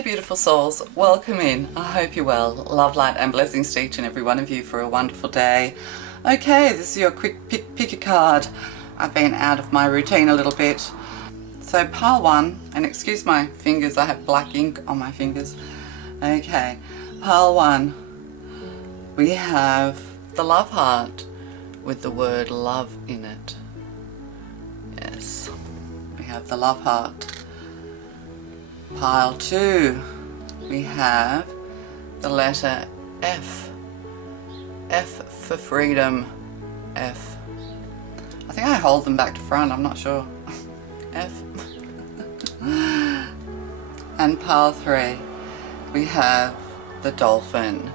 Hey beautiful souls, welcome in. I hope you're well. Love, light and blessings to each and every one of you for a wonderful day. Okay, this is your quick pick a card. I've been out of my routine a little bit. So pile one, and excuse my fingers, I have black ink on my fingers. Okay, pile one, we have the love heart with the word love in it. Yes, we have the love heart. Pile two, we have the letter F. F for freedom. F. I think I hold them back to front, I'm not sure. F. And pile three, we have the dolphin.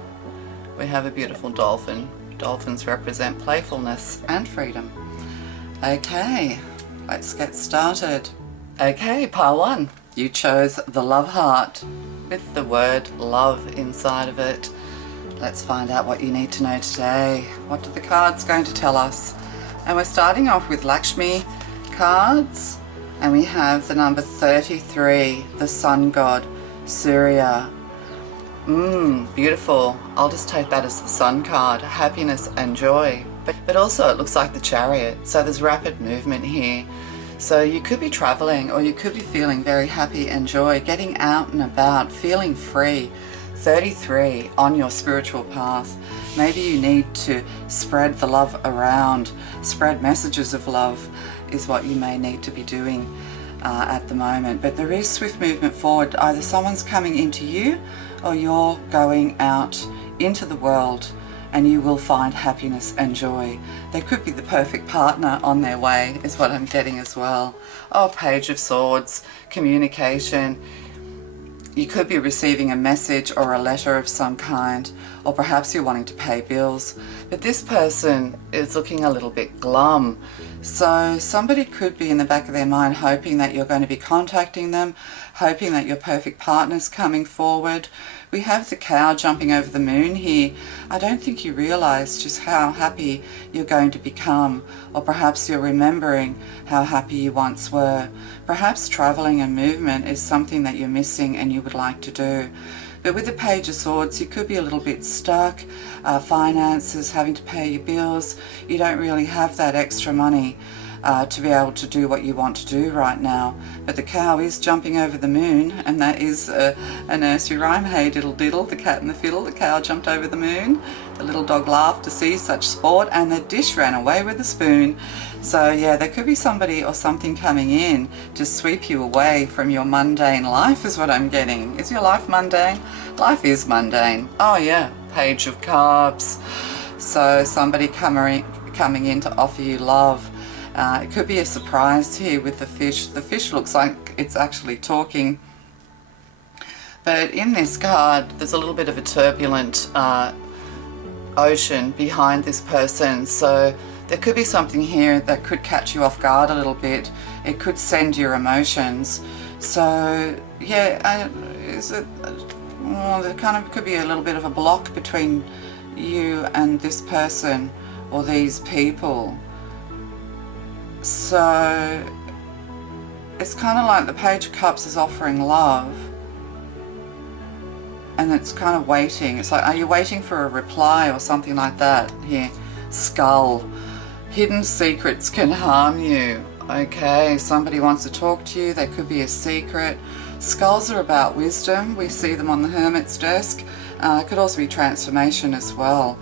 We have a beautiful dolphin. Dolphins represent playfulness and freedom. Okay, let's get started. Okay, pile one. You chose the love heart with the word love inside of it. Let's find out what you need to know today. What are the cards going to tell us? And we're starting off with Lakshmi cards, and we have the number 33, the sun god, Surya. Beautiful. I'll just take that as the sun card, happiness and joy. But also it looks like the chariot, so there's rapid movement here. So you could be traveling, or you could be feeling very happy and joy, getting out and about, feeling free. 33, on your spiritual path. Maybe you need to spread the love around, spread messages of love is what you may need to be doing at the moment. But there is swift movement forward. Either someone's coming into you or you're going out into the world, and you will find happiness and joy. They could be the perfect partner on their way, is what I'm getting as well. Oh, Page of Swords, communication. You could be receiving a message or a letter of some kind, or perhaps you're wanting to pay bills. But this person is looking a little bit glum. So somebody could be in the back of their mind hoping that you're going to be contacting them, hoping that your perfect partner's coming forward. We have the cow jumping over the moon here. I don't think you realize just how happy you're going to become, or perhaps you're remembering how happy you once were. Perhaps traveling and movement is something that you're missing and you would like to do. But with the Page of Swords, you could be a little bit stuck, finances, having to pay your bills. You don't really have that extra money to be able to do what you want to do right now. But the cow is jumping over the moon, and that is a nursery rhyme. Hey diddle diddle, the cat and the fiddle, the cow jumped over the moon. The little dog laughed to see such sport, and the dish ran away with the spoon. So yeah, there could be somebody or something coming in to sweep you away from your mundane life is what I'm getting. Is your life mundane? Life is mundane. Oh yeah, Page of Cups. So somebody coming in to offer you love. It could be a surprise here with the fish. The fish looks like it's actually talking. But in this card, there's a little bit of a turbulent ocean behind this person. So there could be something here that could catch you off guard a little bit. It could send your emotions. So yeah, there kind of could be a little bit of a block between you and this person or these people. So it's kind of like the Page of Cups is offering love, and it's kind of waiting. It's like, are you waiting for a reply or something like that? Here, Skull. Hidden secrets can harm you. Okay, somebody wants to talk to you. There could be a secret. Skulls are about wisdom. We see them on the Hermit's desk. It could also be transformation as well.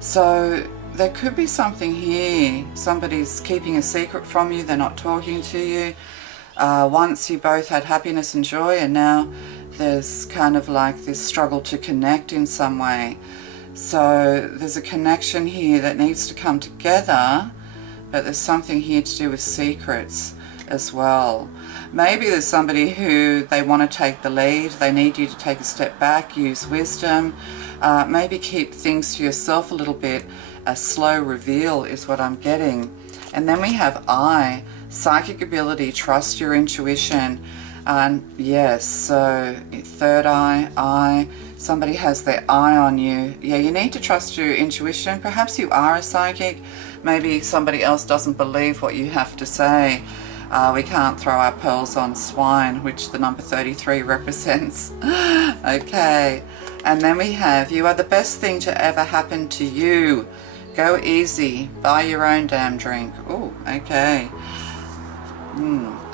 So there could be something here. Somebody's keeping a secret from you. They're not talking to you. Once you both had happiness and joy, and now there's kind of like this struggle to connect in some way. So there's a connection here that needs to come together, but there's something here to do with secrets as well. Maybe there's somebody who they want to take the lead. They need you to take a step back, use wisdom, maybe keep things to yourself a little bit. A slow reveal is what I'm getting. And then we have I, psychic ability, trust your intuition. And yes, so third eye, somebody has their eye on you. Yeah, you need to trust your intuition. Perhaps you are a psychic. Maybe somebody else doesn't believe what you have to say. We can't throw our pearls on swine, which the number 33 represents. Okay, and then we have, you are the best thing to ever happen to you. Go easy, buy your own damn drink. Oh, okay.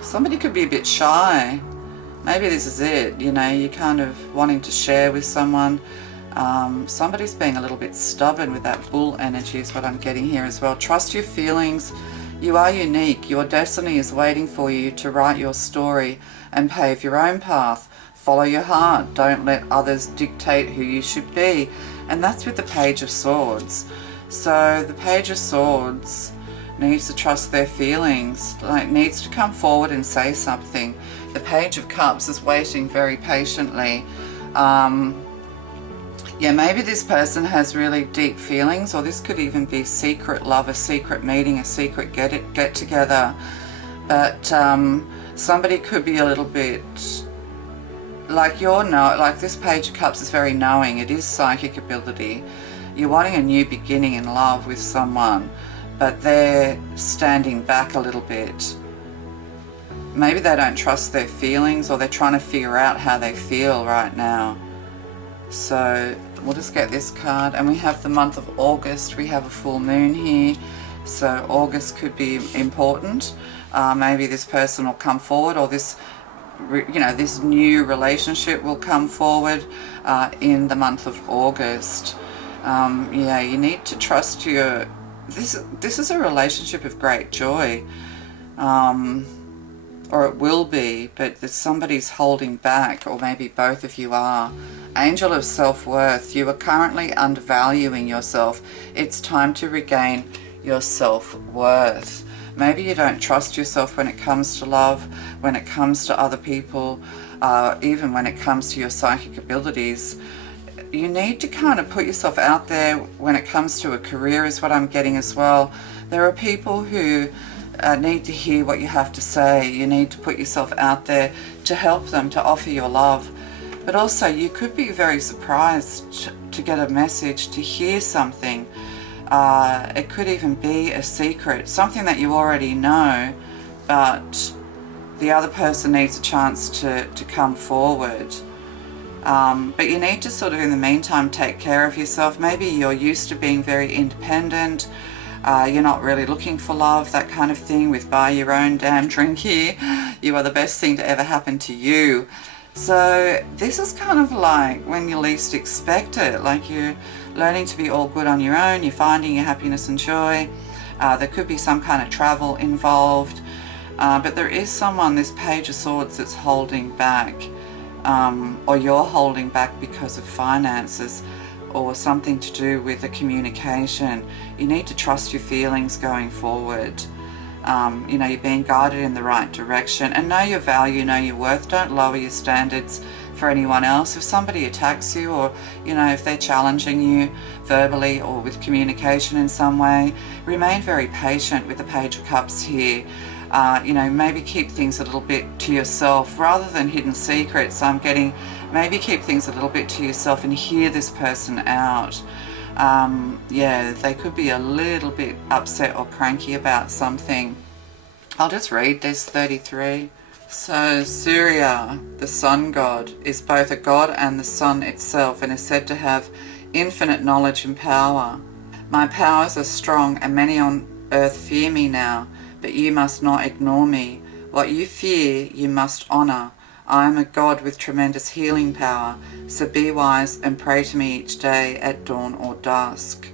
Somebody could be a bit shy. Maybe this is it, you know, you're kind of wanting to share with someone. Somebody's being a little bit stubborn with that bull energy is what I'm getting here as well. Trust your feelings. You are unique. Your destiny is waiting for you to write your story and pave your own path. Follow your heart. Don't let others dictate who you should be. And that's with the Page of Swords. So the Page of Swords needs to trust their feelings, like needs to come forward and say something. The Page of Cups is waiting very patiently. Yeah, maybe this person has really deep feelings, or this could even be secret love, a secret meeting, a secret get together. But somebody could be a little bit like like this Page of Cups is very knowing. It is psychic ability. You're wanting a new beginning in love with someone, but they're standing back a little bit. Maybe they don't trust their feelings, or they're trying to figure out how they feel right now. So we'll just get this card, and we have the month of August. We have a full moon here, so August could be important. Maybe this person will come forward, or this, you know, this new relationship will come forward in the month of August. Yeah, you need to trust your. This is a relationship of great joy, or it will be, but somebody's holding back, or maybe both of you are. Angel of self-worth. You are currently undervaluing yourself. It's time to regain your self-worth. Maybe you don't trust yourself when it comes to love, when it comes to other people, even when it comes to your psychic abilities. You need to kind of put yourself out there when it comes to a career is what I'm getting as well. There are people who need to hear what you have to say. You need to put yourself out there to help them, to offer your love. But also you could be very surprised to get a message, to hear something. It could even be a secret, something that you already know, but the other person needs a chance to come forward. But you need to sort of, in the meantime, take care of yourself. Maybe you're used to being very independent. You're not really looking for love, that kind of thing, with buy your own damn drink here. You are the best thing to ever happen to you. So this is kind of like when you least expect it, like you're learning to be all good on your own, you're finding your happiness and joy. There could be some kind of travel involved, but there is someone, this Page of Swords, that's holding back, or you're holding back because of finances, or something to do with the communication. You need to trust your feelings going forward. You know, you're being guided in the right direction, and know your value, know your worth. Don't lower your standards for anyone else. If somebody attacks you, or, you know, if they're challenging you verbally or with communication in some way, remain very patient with the Page of Cups here. You know, maybe keep things a little bit to yourself rather than hidden secrets. I'm getting, maybe keep things a little bit to yourself and hear this person out. Yeah, they could be a little bit upset or cranky about something. I'll just read this 33. So Surya, the sun god, is both a god and the sun itself, and is said to have infinite knowledge and power. My powers are strong, and many on earth fear me now, but you must not ignore me. What you fear, you must honor. I am a god with tremendous healing power, so be wise and pray to me each day at dawn or dusk.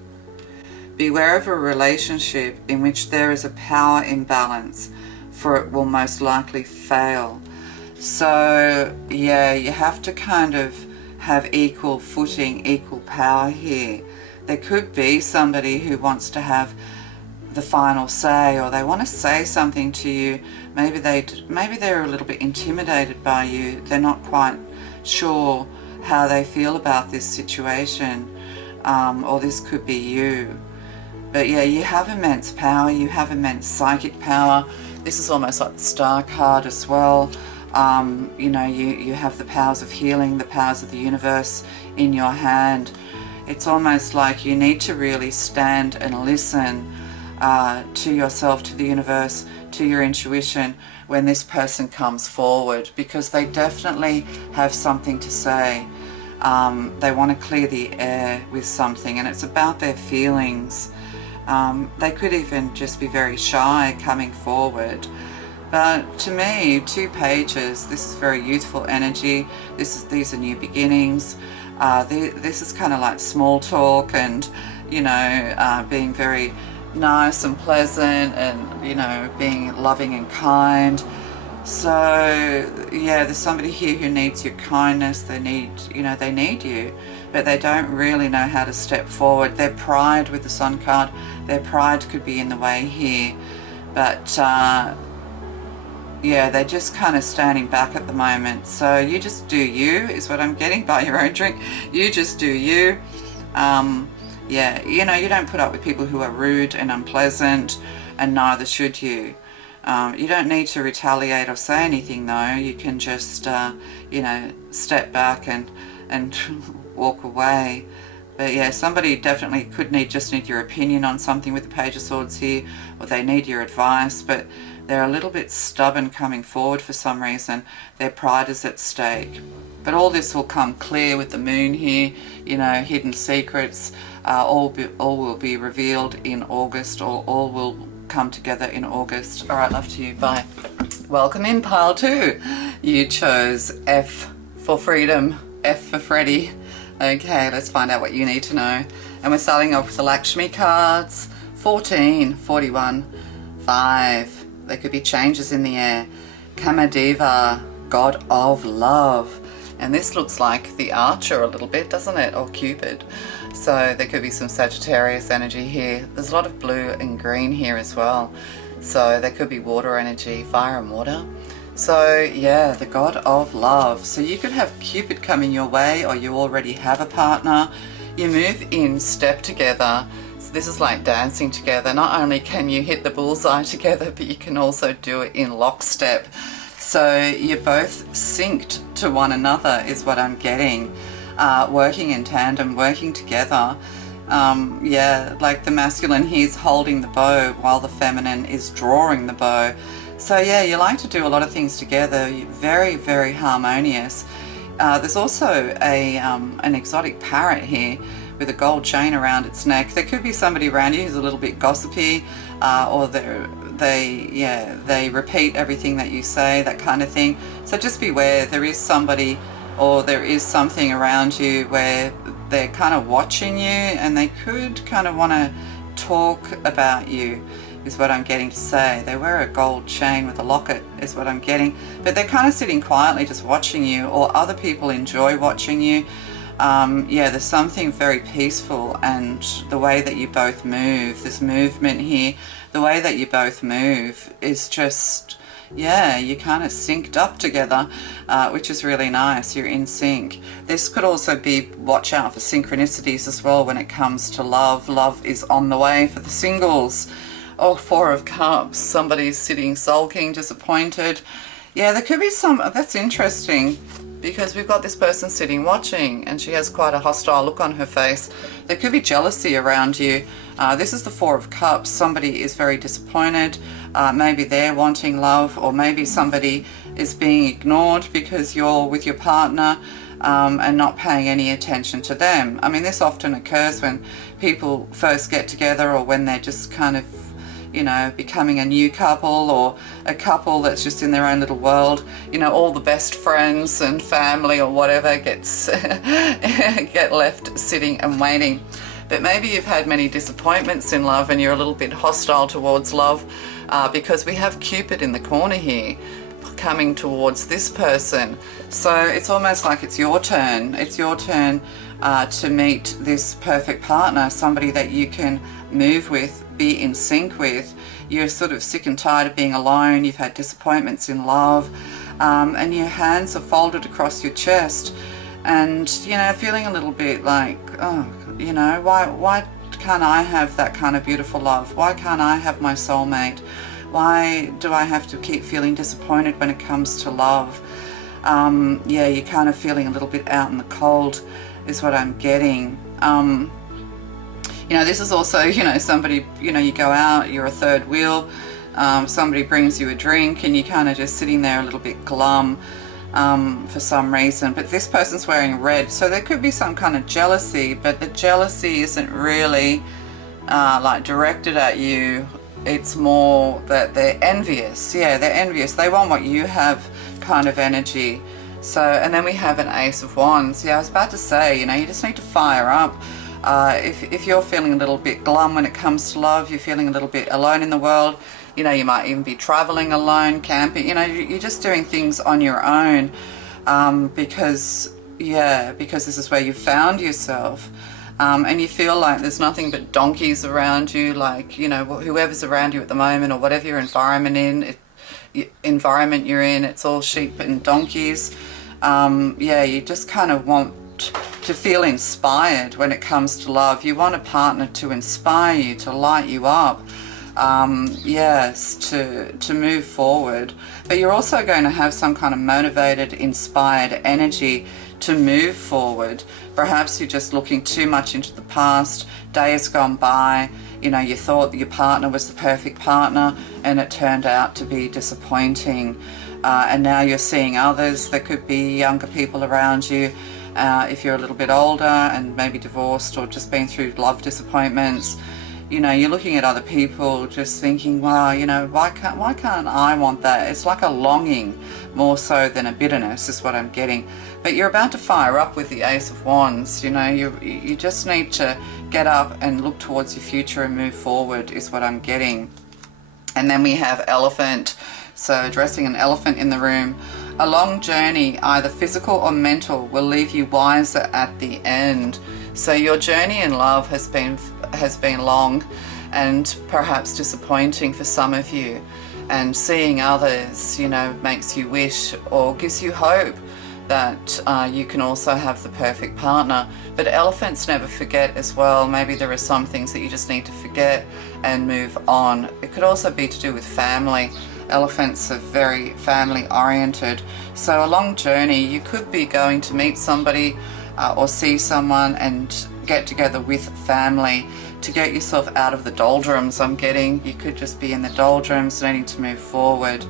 Beware of a relationship in which there is a power imbalance, for it will most likely fail. So yeah, you have to kind of have equal footing, equal power here. There could be somebody who wants to have the final say, or they want to say something to you. Maybe they're a little bit intimidated by you. They're not quite sure how they feel about this situation, or this could be you. But yeah, you have immense power. You have immense psychic power. This is almost like the Star card as well. You know, you have the powers of healing, the powers of the universe in your hand. It's almost like you need to really stand and listen to yourself, to the universe, to your intuition when this person comes forward, because they definitely have something to say. They want to clear the air with something, and it's about their feelings. They could even just be very shy coming forward. But to me, 2 pages, this is very youthful energy. These are new beginnings. This is kind of like small talk and, you know, being very nice and pleasant and, you know, being loving and kind. So yeah, there's somebody here who needs your kindness. They need, you know, they need you, but they don't really know how to step forward. Their pride with the Sun card, their pride could be in the way here. But yeah, they're just kind of standing back at the moment. So you just do you, is what I'm getting. Buy your own drink. You just do you. Yeah, you know, you don't put up with people who are rude and unpleasant, and neither should you. You don't need to retaliate or say anything though. You can just, you know, step back and walk away. But yeah, somebody definitely could just need your opinion on something with the Page of Swords here, or they need your advice, but they're a little bit stubborn coming forward for some reason. Their pride is at stake. But all this will come clear with the moon here, you know, hidden secrets, all will be revealed in August, or all will come together in August. All right, love to you. Bye. Welcome in pile 2. You chose F for freedom, F for Freddy. Okay, let's find out what you need to know. And we're starting off with the Lakshmi cards. 14, 41, 5. There could be changes in the air. Kamadeva, God of Love. And this looks like the Archer a little bit, doesn't it? Or Cupid. So there could be some Sagittarius energy here. There's a lot of blue and green here as well. So there could be water energy, fire and water. So yeah, the God of Love. So you could have Cupid coming your way, or you already have a partner. You move in step together. So this is like dancing together. Not only can you hit the bullseye together, but you can also do it in lockstep. So you're both synced to one another is what I'm getting. Working in tandem, working together. Yeah, like the masculine, he's holding the bow while the feminine is drawing the bow. So yeah, you like to do a lot of things together. You're very, very harmonious. There's also an exotic parrot here with a gold chain around its neck. There could be somebody around you who's a little bit gossipy, or they repeat everything that you say, that kind of thing. So just beware. There is somebody, or there is something around you where they're kind of watching you, and they could kind of want to talk about you, is what I'm getting to say. They wear a gold chain with a locket, is what I'm getting. But they're kind of sitting quietly just watching you, or other people enjoy watching you. Yeah, there's something very peaceful, and the way that you both move, this movement here, the way that you both move is just, yeah, you're kind of synced up together, which is really nice. You're in sync. This could also be, watch out for synchronicities as well when it comes to love. Love is on the way for the singles. Oh, 4 of Cups. Somebody's sitting sulking, disappointed. Yeah, there could be some, that's interesting, because we've got this person sitting watching, and she has quite a hostile look on her face. There could be jealousy around you. This is the 4 of Cups. Somebody is very disappointed. Maybe they're wanting love, or maybe somebody is being ignored because you're with your partner and not paying any attention to them. I mean, this often occurs when people first get together, or when they're just kind of, you know, becoming a new couple, or a couple that's just in their own little world. You know, all the best friends and family or whatever gets get left sitting and waiting. But maybe you've had many disappointments in love, and you're a little bit hostile towards love, because we have Cupid in the corner here coming towards this person. So it's almost like it's your turn. It's your turn to meet this perfect partner, somebody that you can move with, be in sync with. You're sort of sick and tired of being alone. You've had disappointments in love, and your hands are folded across your chest, and, you know, feeling a little bit like, oh, you know, why can't I have that kind of beautiful love? Why can't I have my soulmate? Why do I have to keep feeling disappointed when it comes to love? Yeah, you're kind of feeling a little bit out in the cold, is what I'm getting. You know, this is also, you know, somebody, you know, you go out, you're a third wheel, somebody brings you a drink and you're kind of just sitting there a little bit glum for some reason. But this person's wearing red, so there could be some kind of jealousy, but the jealousy isn't really like directed at you. It's more that they're envious. Yeah, they're envious. They want what you have kind of energy. So, and then we have an Ace of Wands. Yeah, I was about to say, you know, you just need to fire up. If you're feeling a little bit glum when it comes to love, you're feeling a little bit alone in the world, you know, you might even be traveling alone, camping, you know, you're just doing things on your own because this is where you found yourself. And you feel like there's nothing but donkeys around you, like, you know, whoever's around you at the moment or whatever your environment you're in, it's all sheep and donkeys. Yeah, you just kind of want to feel inspired when it comes to love. You want a partner to inspire you, to light you up, yes, to move forward. But you're also going to have some kind of motivated, inspired energy to move forward. Perhaps you're just looking too much into the past, days gone by, you know, you thought your partner was the perfect partner and it turned out to be disappointing. And now you're seeing others. There could be younger people around you. If you're a little bit older and maybe divorced or just been through love disappointments, you know, you're looking at other people just thinking, wow, you know, why can't I want that? It's like a longing more so than a bitterness is what I'm getting. But you're about to fire up with the Ace of Wands. You know, you just need to get up and look towards your future and move forward is what I'm getting. And then we have Elephant. So addressing an elephant in the room. A long journey, either physical or mental, will leave you wiser at the end. So your journey in love has been long and perhaps disappointing for some of you. And seeing others, you know, makes you wish or gives you hope that you can also have the perfect partner. But elephants never forget as well. Maybe there are some things that you just need to forget and move on. It could also be to do with family. Elephants are very family oriented. So a long journey, you could be going to meet somebody or see someone and get together with family to get yourself out of the doldrums. I'm getting you could just be in the doldrums needing to move forward.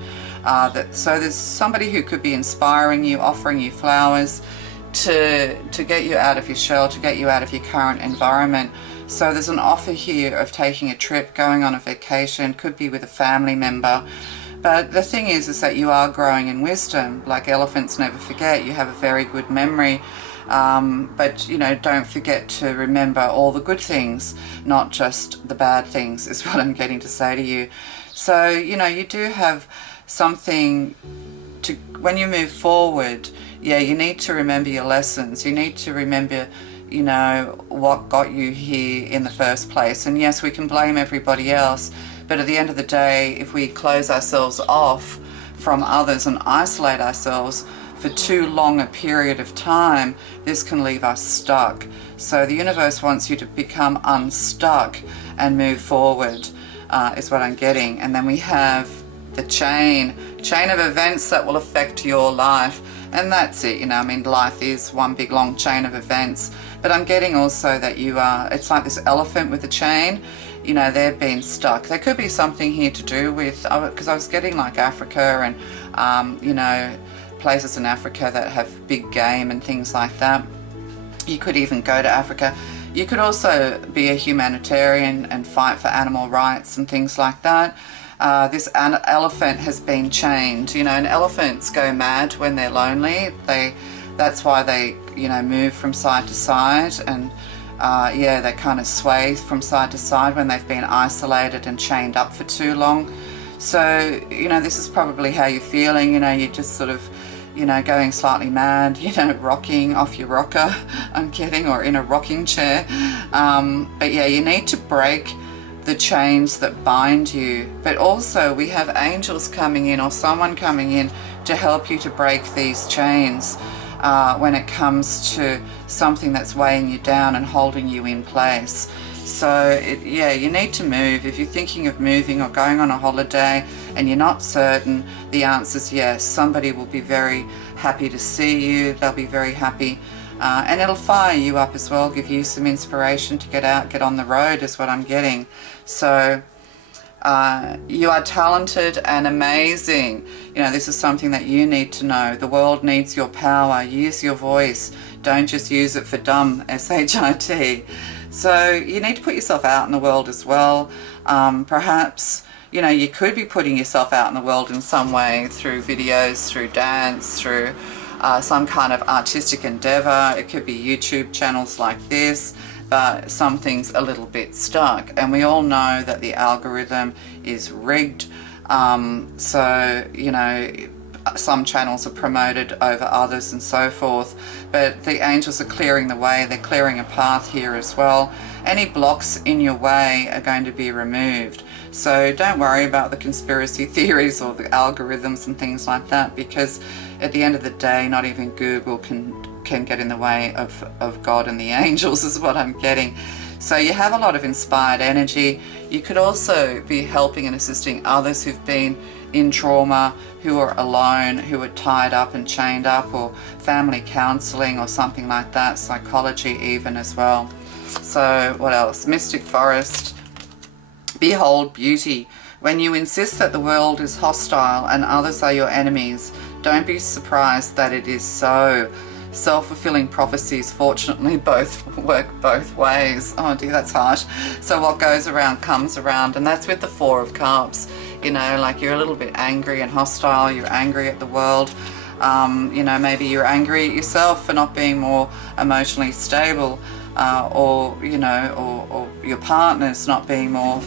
So there's somebody who could be inspiring you, offering you flowers to get you out of your shell, to get you out of your current environment. So there's an offer here of taking a trip, going on a vacation, could be with a family member. But the thing is that you are growing in wisdom. Like elephants never forget. You have a very good memory. But, you know, don't forget to remember all the good things, not just the bad things, is what I'm getting to say to you. So, you know, you do have something to, when you move forward, yeah, you need to remember your lessons. You need to remember, you know, what got you here in the first place. And yes, we can blame everybody else, but at the end of the day, if we close ourselves off from others and isolate ourselves for too long a period of time, this can leave us stuck. So the universe wants you to become unstuck and move forward, is what I'm getting. And then we have the chain of events that will affect your life. And that's it, you know, I mean, life is one big long chain of events. But I'm getting also that you are, it's like this elephant with a chain, you know, they've been stuck. There could be something here to do with, because I was getting like Africa and, you know, places in Africa that have big game and things like that. You could even go to Africa. You could also be a humanitarian and fight for animal rights and things like that. This elephant has been chained, you know, and elephants go mad when they're lonely. That's why they, you know, move from side to side, and yeah, they kind of sway from side to side when they've been isolated and chained up for too long. So, you know, this is probably how you're feeling, you know, you're just sort of, you know, going slightly mad, you know, rocking off your rocker, I'm getting, or in a rocking chair. But yeah, you need to break the chains that bind you. But also we have angels coming in or someone coming in to help you to break these chains when it comes to something that's weighing you down and holding you in place. So yeah, you need to move. If you're thinking of moving or going on a holiday and you're not certain, the answer is yes. Somebody will be very happy to see you. They'll be very happy And it'll fire you up as well, give you some inspiration to get out, get on the road is what I'm getting. So you are talented and amazing. You know, this is something that you need to know. The world needs your power. Use your voice. Don't just use it for dumb, S-H-I-T. So you need to put yourself out in the world as well. Perhaps, you know, you could be putting yourself out in the world in some way, through videos, through dance, through some kind of artistic endeavor. It could be YouTube channels like this, but something's a little bit stuck. And we all know that the algorithm is rigged. So, you know, some channels are promoted over others and so forth, but the angels are clearing the way. They're clearing a path here as well. Any blocks in your way are going to be removed. So don't worry about the conspiracy theories or the algorithms and things like that, because at the end of the day, not even Google can get in the way of God and the angels is what I'm getting. So you have a lot of inspired energy. You could also be helping and assisting others who've been in trauma, who are alone, who are tied up and chained up, or family counseling or something like that, psychology even as well. So what else? Mystic Forest. Behold beauty. When you insist that the world is hostile and others are your enemies, don't be surprised that it is so. Self-fulfilling prophecies fortunately both work both ways. Oh dear, that's harsh. So what goes around comes around, and that's with the Four of Cups. You know, like you're a little bit angry and hostile, you're angry at the world. You know, maybe you're angry at yourself for not being more emotionally stable, or, you know, or your partner's not being more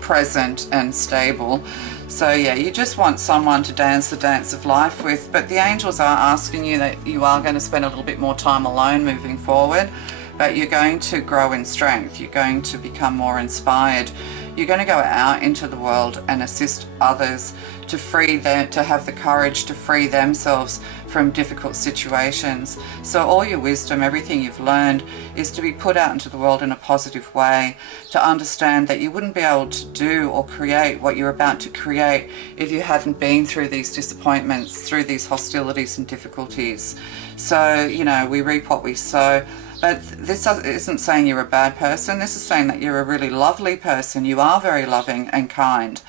present and stable. So yeah, you just want someone to dance the dance of life with, but the angels are asking you that you are going to spend a little bit more time alone moving forward, but you're going to grow in strength. You're going to become more inspired. You're going to go out into the world and assist others to free them, to have the courage to free themselves from difficult situations. So all your wisdom, everything you've learned, is to be put out into the world in a positive way, to understand that you wouldn't be able to do or create what you're about to create if you hadn't been through these disappointments, through these hostilities and difficulties. So, you know, we reap what we sow. But this isn't saying you're a bad person. This is saying that you're a really lovely person. You are very loving and kind,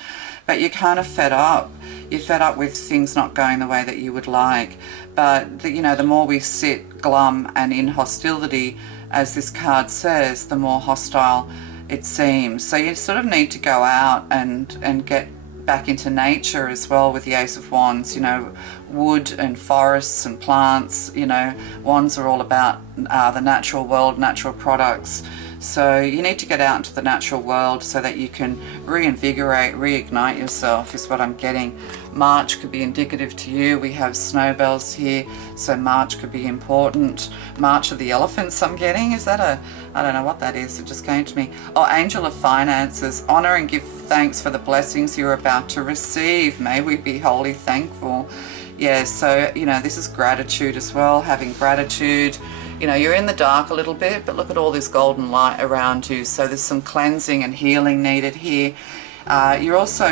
but you're kind of fed up. You're fed up with things not going the way that you would like. But, you know, the more we sit glum and in hostility, as this card says, the more hostile it seems. So you sort of need to go out and get back into nature as well with the Ace of Wands. You know, wood and forests and plants. You know, wands are all about the natural world, natural products. So you need to get out into the natural world so that you can reinvigorate, reignite yourself is what I'm getting. March could be indicative to you. We have snowbells here, so March could be important. March of the elephants I'm getting. Is that I don't know what that is. It just came to me. Oh, Angel of Finances. Honor and give thanks for the blessings you're about to receive. May we be wholly thankful. Yeah, so, you know, this is gratitude as well, having gratitude. You know, you're in the dark a little bit, but look at all this golden light around you. So there's some cleansing and healing needed here. You're also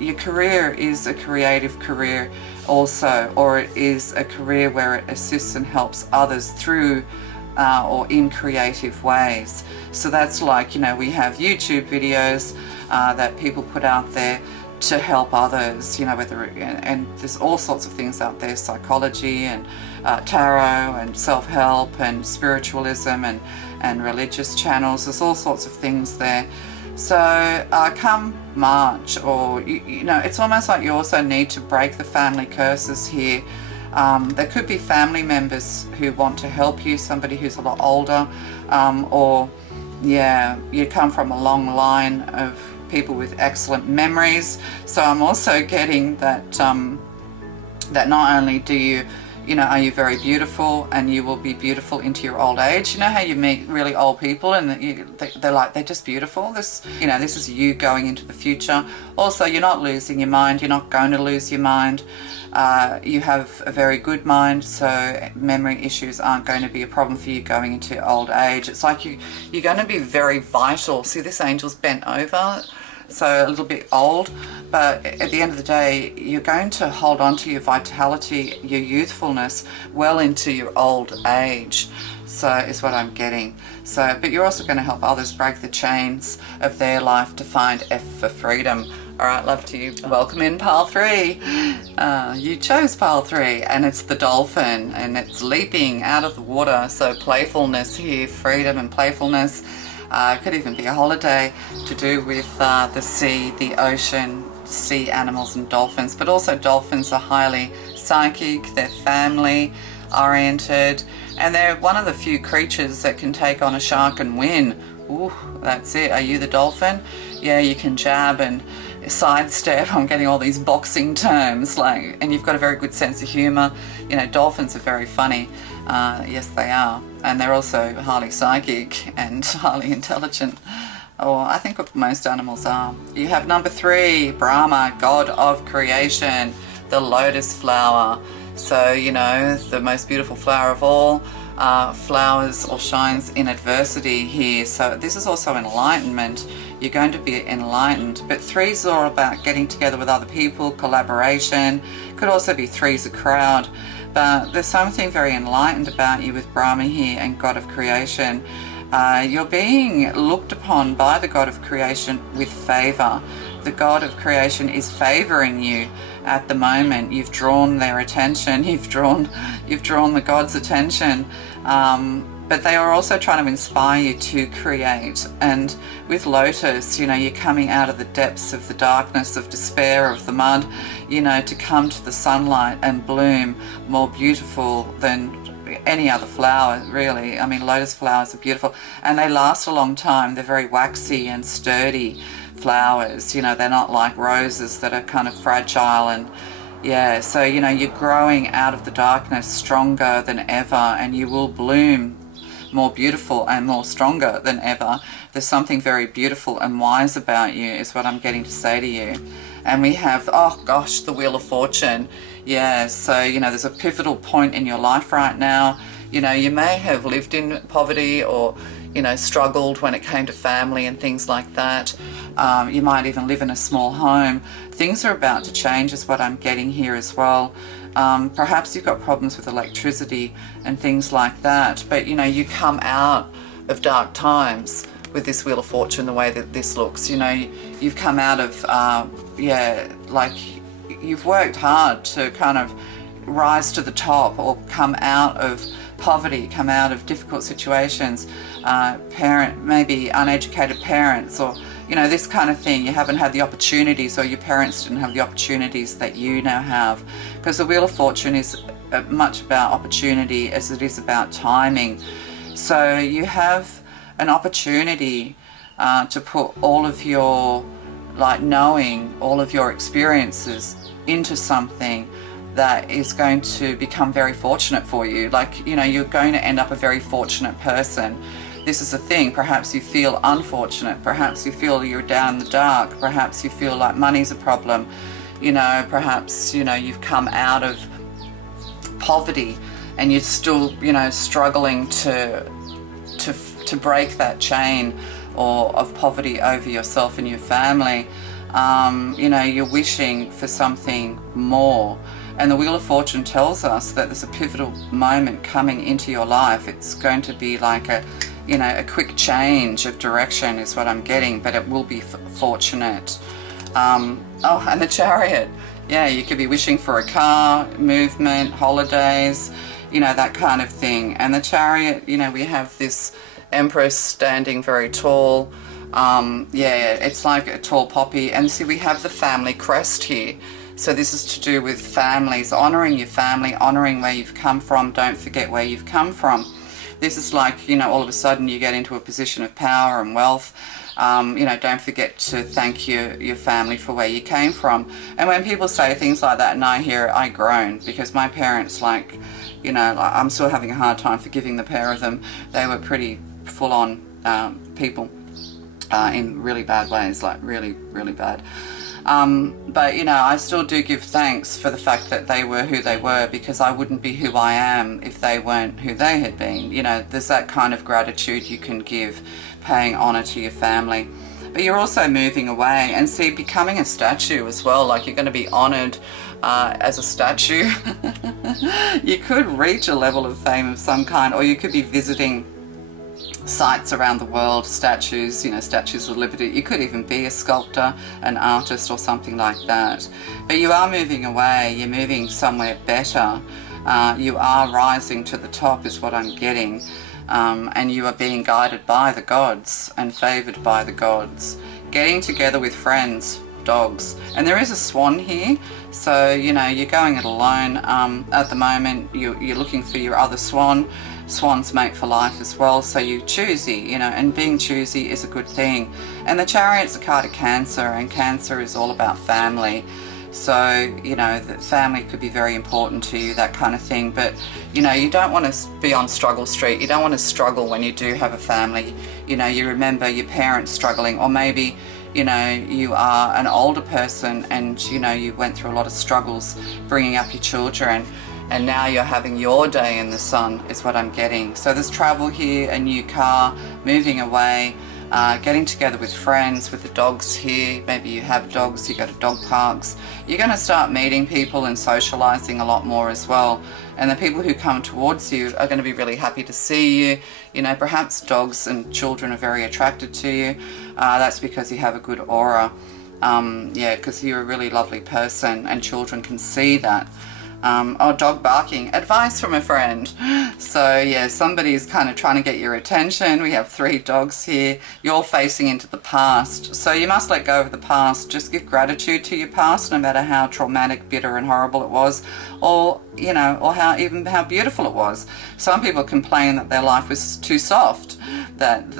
your career is a creative career also, or it is a career where it assists and helps others through or in creative ways. So that's like, you know, we have YouTube videos that people put out there to help others, you know, and there's all sorts of things out there, psychology and tarot and self-help and spiritualism and religious channels. There's all sorts of things there. So come March, or you know, it's almost like you also need to break the family curses here. There could be family members who want to help you, somebody who's a lot older, or yeah, you come from a long line of people with excellent memories. So I'm also getting that that not only do you know, are you very beautiful, and you will be beautiful into your old age. You know how you meet really old people and they're just beautiful. This, you know, this is you going into the future. Also, you're not losing your mind. You're not going to lose your mind. You have a very good mind, so memory issues aren't going to be a problem for you going into old age. It's like you're going to be very vital. See, this angel's bent over. so a little bit old, but at the end of the day, you're going to hold on to your vitality, your youthfulness well into your old age. So is what I'm getting. So, but you're also going to help others break the chains of their life to find F for freedom. All right, love to you. Welcome in pile 3. You chose pile 3, and it's the dolphin, and it's leaping out of the water. So playfulness here, freedom and playfulness. Could even be a holiday to do with the sea, the ocean, sea animals and dolphins. But also dolphins are highly psychic, they're family oriented, and they're one of the few creatures that can take on a shark and win. Ooh, that's it. Are you the dolphin? Yeah, you can jab and sidestep. I'm getting all these boxing terms, like, and you've got a very good sense of humor. You know, dolphins are very funny. Yes, they are. And they're also highly psychic and highly intelligent. Or I think most animals are. You have number 3, Brahma, god of creation, the lotus flower. So, you know, the most beautiful flower of all, flowers or shines in adversity here. So this is also enlightenment. You're going to be enlightened. But 3s are all about getting together with other people, collaboration. Could also be 3's a crowd. But there's something very enlightened about you with Brahma here and God of creation. You're being looked upon by the God of creation with favor. The God of creation is favoring you at the moment. You've drawn their attention. You've drawn the God's attention. But they are also trying to inspire you to create. And with Lotus, you know, you're coming out of the depths of the darkness, of despair, of the mud, you know, to come to the sunlight and bloom more beautiful than any other flower, really. I mean, lotus flowers are beautiful and they last a long time. They're very waxy and sturdy flowers. You know, they're not like roses that are kind of fragile. And yeah, so, you know, you're growing out of the darkness stronger than ever, and you will bloom more beautiful and more stronger than ever. There's something very beautiful and wise about you, is what I'm getting to say to you. And we have, oh gosh, the Wheel of Fortune. Yeah, so, you know, there's a pivotal point in your life right now. You know, you may have lived in poverty or, you know, struggled when it came to family and things like that. You might even live in a small home. Things are about to change, is what I'm getting here as well. Perhaps you've got problems with electricity and things like that, but, you know, you come out of dark times with this Wheel of Fortune, the way that this looks. You know, you've come out of, like, you've worked hard to kind of rise to the top, or come out of poverty, come out of difficult situations, maybe uneducated parents, or, you know, this kind of thing. You haven't had the opportunities, or your parents didn't have the opportunities that you now have, because the Wheel of Fortune is much about opportunity as it is about timing. So you have an opportunity to put all of your, like, knowing, all of your experiences into something that is going to become very fortunate for you. Like, you know, you're going to end up a very fortunate person. This is the thing. Perhaps you feel unfortunate. Perhaps you feel you're down in the dark. Perhaps you feel like money's a problem. You know, perhaps, you know, you've come out of poverty and you're still, you know, struggling to break that chain or of poverty over yourself and your family. You know, you're wishing for something more. And the Wheel of Fortune tells us that there's a pivotal moment coming into your life. It's going to be like a, you know, a quick change of direction, is what I'm getting, but it will be fortunate. Oh, and the Chariot. Yeah, you could be wishing for a car, movement, holidays, you know, that kind of thing. And the Chariot, you know, we have this Empress standing very tall. Yeah, it's like a tall poppy. And see, we have the family crest here. So this is to do with families, honoring your family, honoring where you've come from. Don't forget where you've come from. This is like, you know, all of a sudden you get into a position of power and wealth. You know, don't forget to thank your family for where you came from. And when people say things like that and I hear it, I groan, because my parents, like, you know, I'm still having a hard time forgiving the pair of them. They were pretty full-on people in really bad ways, like really, really bad. But, you know, I still do give thanks for the fact that they were who they were, because I wouldn't be who I am if they weren't who they had been. You know, there's that kind of gratitude you can give, paying honour to your family. but you're also moving away, and see, becoming a statue as well, like you're going to be honored as a statue. You could reach a level of fame of some kind, or you could be visiting sites around the world, statues, you know, statues of liberty. You could even be a sculptor, an artist, or something like that. But you are moving away, you're moving somewhere better. You are rising to the top is what I'm getting. And you are being guided by the gods and favored by the gods. Getting together with friends, dogs. And there is a swan here, so you know, you're going it alone at the moment. You're looking for your other swan. Swans mate for life as well, so you're choosy, you know, and being choosy is a good thing. And the Chariot's a card of Cancer, and Cancer is all about family. So, you know, that family could be very important to you, that kind of thing. But, you know, you don't want to be on struggle street. You don't want to struggle when you do have a family. You know, you remember your parents struggling, or maybe, you know, you are an older person and, you know, you went through a lot of struggles bringing up your children, and now you're having your day in the sun is what I'm getting. So there's travel here, a new car, moving away, getting together with friends, with the dogs here. Maybe you have dogs, you go to dog parks. You're going to start meeting people and socializing a lot more as well. And the people who come towards you are going to be really happy to see you. You know, perhaps dogs and children are very attracted to you. That's because you have a good aura. Yeah, because you're a really lovely person, and children can see that. Oh, dog barking. Advice from a friend. So yeah, somebody's kind of trying to get your attention. We have 3 dogs here. You're facing into the past. So you must let go of the past. Just give gratitude to your past, no matter how traumatic, bitter and horrible it was, or, you know, or even how beautiful it was. Some people complain that their life was too soft. That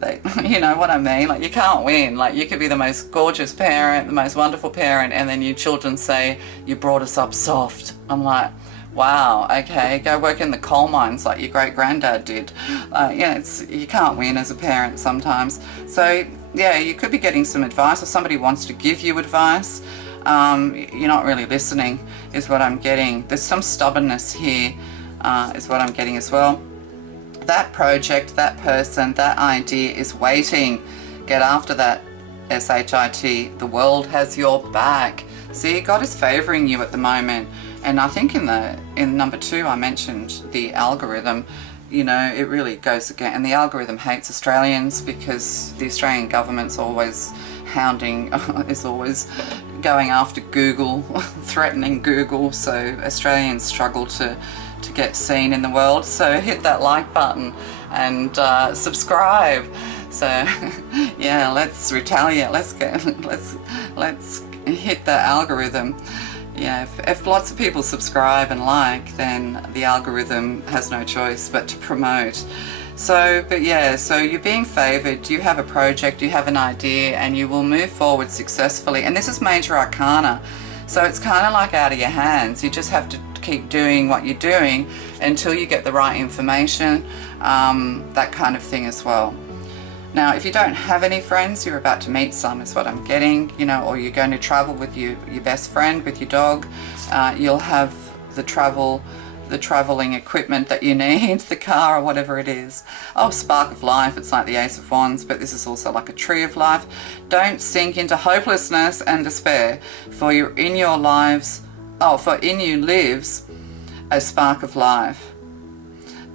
they, you know what I mean? Like, you can't win. Like, you could be the most gorgeous parent, the most wonderful parent, and then your children say, you brought us up soft. I'm like, wow, okay, go work in the coal mines like your great-granddad did. You know, you can't win as a parent sometimes. So yeah, you could be getting some advice, or somebody wants to give you advice. You're not really listening is what I'm getting. There's some stubbornness here is what I'm getting as well. That project, that person, that idea is waiting. Get after that, SHIT. The world has your back. See, God is favoring you at the moment. And I think in number 2 I mentioned the algorithm. You know, it really goes again. And the algorithm hates Australians, because the Australian government's always hounding, is always going after Google, threatening Google. So Australians struggle to get seen in the world. So hit that like button and subscribe. So yeah, let's retaliate. Let's hit the algorithm. Yeah, if lots of people subscribe and like, then the algorithm has no choice but to promote. So, but yeah, so you're being favored, you have a project, you have an idea, and you will move forward successfully. And this is major arcana. So it's kind of like out of your hands. You just have to keep doing what you're doing until you get the right information, that kind of thing as well. Now, if you don't have any friends, you're about to meet some is what I'm getting, you know, or you're going to travel with your best friend, with your dog. You'll have the traveling equipment that you need, the car or whatever it is. Oh, spark of life, it's like the Ace of Wands, but this is also like a tree of life. Don't sink into hopelessness and despair, for in you lives a spark of life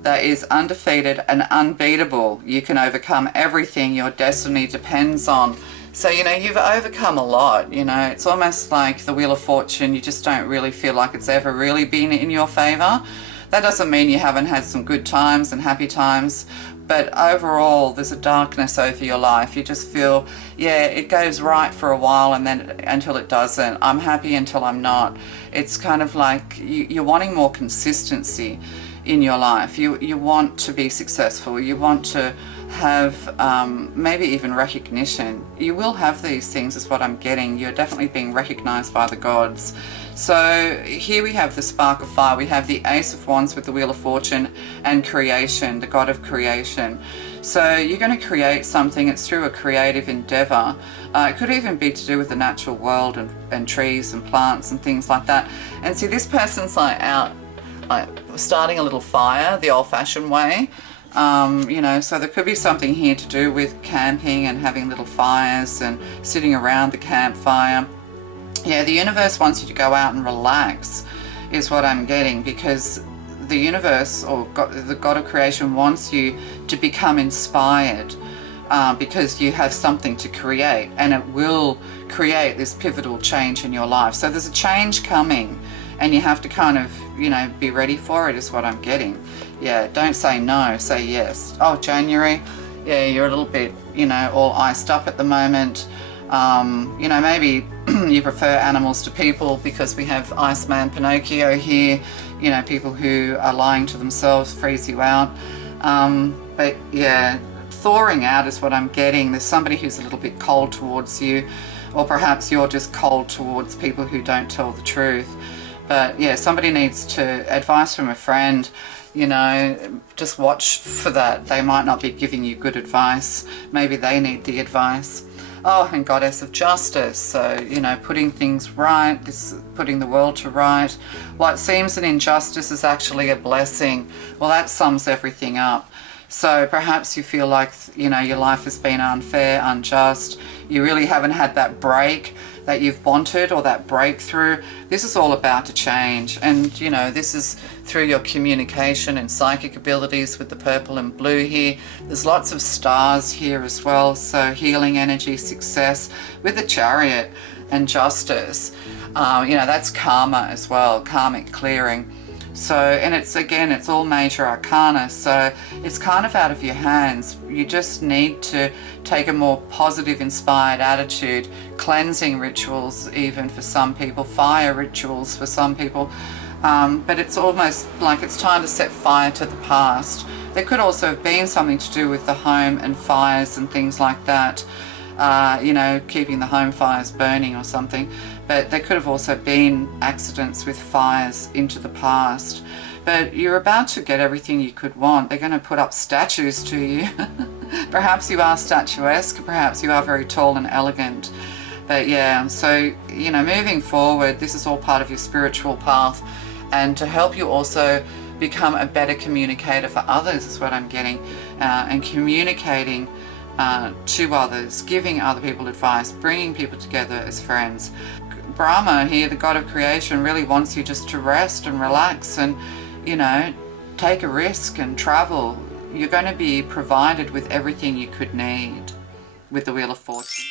that is undefeated and unbeatable. You can overcome everything your destiny depends on. So, you know, you've overcome a lot, you know. It's almost like the Wheel of Fortune. You just don't really feel like it's ever really been in your favor. That doesn't mean you haven't had some good times and happy times, but overall there's a darkness over your life. You just feel, yeah, it goes right for a while and then until it doesn't. I'm happy until I'm not. It's kind of like you're wanting more consistency in your life. You want to be successful. You want to have maybe even recognition. You will have these things is what I'm getting. You're definitely being recognized by the gods. So here we have the spark of fire. We have the Ace of Wands with the Wheel of Fortune and creation, the god of creation. So you're going to create something. It's through a creative endeavor. It could even be to do with the natural world and trees and plants and things like that. And see, this person's like out, like starting a little fire the old-fashioned way. You know, so there could be something here to do with camping and having little fires and sitting around the campfire. Yeah, the universe wants you to go out and relax, is what I'm getting, because the universe, or God, the God of creation, wants you to become inspired, because you have something to create, and it will create this pivotal change in your life. So there's a change coming, and you have to kind of, you know, be ready for it, is what I'm getting. Yeah, don't say no, say yes. Oh, January, yeah, you're a little bit, you know, all iced up at the moment. You know, maybe you prefer animals to people, because we have Iceman Pinocchio here. You know, people who are lying to themselves freeze you out. But yeah, thawing out is what I'm getting. There's somebody who's a little bit cold towards you, or perhaps you're just cold towards people who don't tell the truth. But yeah, somebody needs to advice from a friend. You know, just watch for that. They might not be giving you good advice. Maybe they need the advice. Oh, and Goddess of Justice. So, you know, putting things right, this putting the world to right. What seems an injustice is actually a blessing. Well, that sums everything up. So perhaps you feel like, you know, your life has been unfair, unjust. You really haven't had that break that you've wanted, or that breakthrough. This is all about to change. And, you know, this is through your communication and psychic abilities with the purple and blue here. There's lots of stars here as well. So healing energy, success with the Chariot and Justice. You know, that's karma as well, karmic clearing. So, and it's, again, it's all major arcana, so it's kind of out of your hands. You just need to take a more positive, inspired attitude, cleansing rituals even for some people, fire rituals for some people. But it's almost like it's time to set fire to the past. There could also have been something to do with the home and fires and things like that. You know, keeping the home fires burning or something. But there could have also been accidents with fires into the past. But you're about to get everything you could want. They're going to put up statues to you. Perhaps you are statuesque, perhaps you are very tall and elegant. But yeah, so, you know, moving forward, this is all part of your spiritual path. And to help you also become a better communicator for others is what I'm getting. And communicating to others, giving other people advice, bringing people together as friends. Brahma here, the God of creation, really wants you just to rest and relax and, you know, take a risk and travel. You're going to be provided with everything you could need with the Wheel of Fortune.